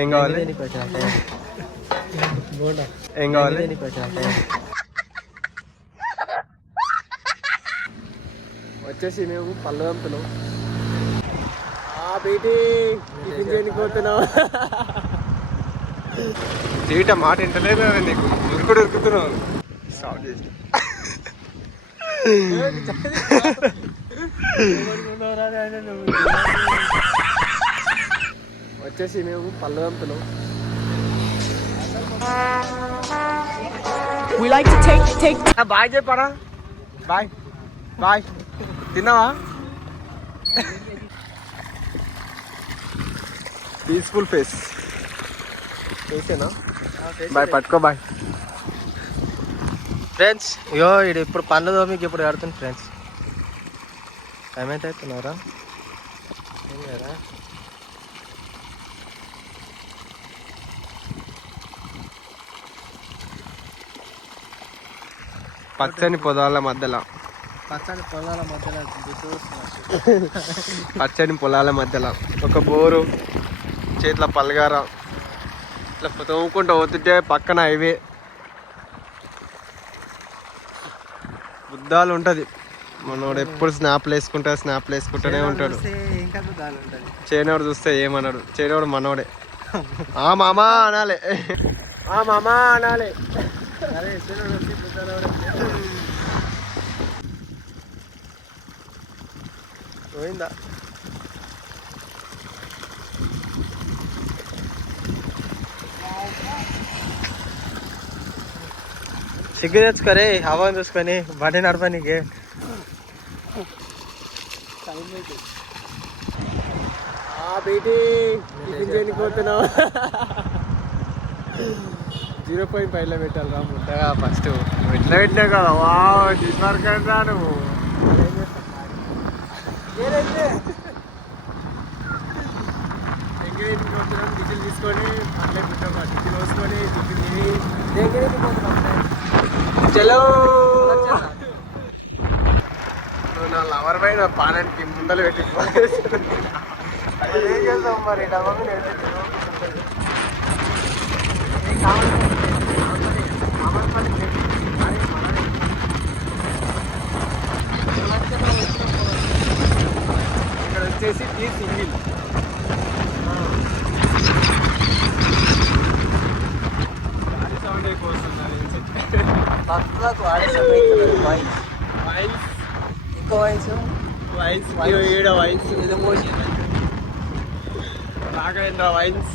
ఏం కావాలి? ఏం కావాలి? వచ్చేసి మేము పళ్ళు పంపుతున్నాం. బయటి టిఫిన్ చేయడానికి పోతున్నాం. జీవిత మాట వింటలేదు నీకు, ఉరుకుడు ఉరుకుతున్నావు. వచ్చేసి మేము పళ్ళు పంపుతున్నాం. బాయ్ చెప్పారా? Bye bye. తిన్నావా? పీస్ఫుల్ ఫేస్ ఫేసేనా? బాయ్ పట్టుకో. Bye friends. అయ్యో ఇది ఇప్పుడు పనులు మీకు ఇప్పుడు ఆడుతుంది ఫ్రెండ్స్. టైం అయితే అవుతున్నారా? ఏం లేదా? పచ్చని పొలాల మధ్యలో పచ్చని పొలాల మధ్యలో ఒక బోరు, చేతిలో పల్గార, ఇట్లా తోముకుంటూ పోతుంటే పక్కన హైవే, బుద్ధాలు ఉంటుంది. మనోడు ఎప్పుడు స్నాప్లు వేసుకుంటూనే ఉంటాడు. చేనోడు చూస్తే ఏమన్నాడు? చేనోడు మనోడే. ఆ మామా అనాలి, ఆ మామా అనాలి. పోయిందా? సిగ్గు తెచ్చుకొని హవాని చూసుకొని బండి నడపనీకి. బయటి టిఫిన్ చేయడానికి పోతున్నావు. 0.5లో పెట్టాలి రా ముట్టగా. ఫస్ట్ ఎట్లా పెట్టినావు కదా? వా తీసుకురా నువ్వు. డీజిల్ తీసుకొని అట్లే పెట్టాము. డీజిల్ వేసుకొని చలో. నువ్వు నా లవర్ పైన పానానికి ముందలు పెట్టి ఏం చేస్తావు మరి? ఇక్కడ వచ్చేసి tea single. Wines wines wines wines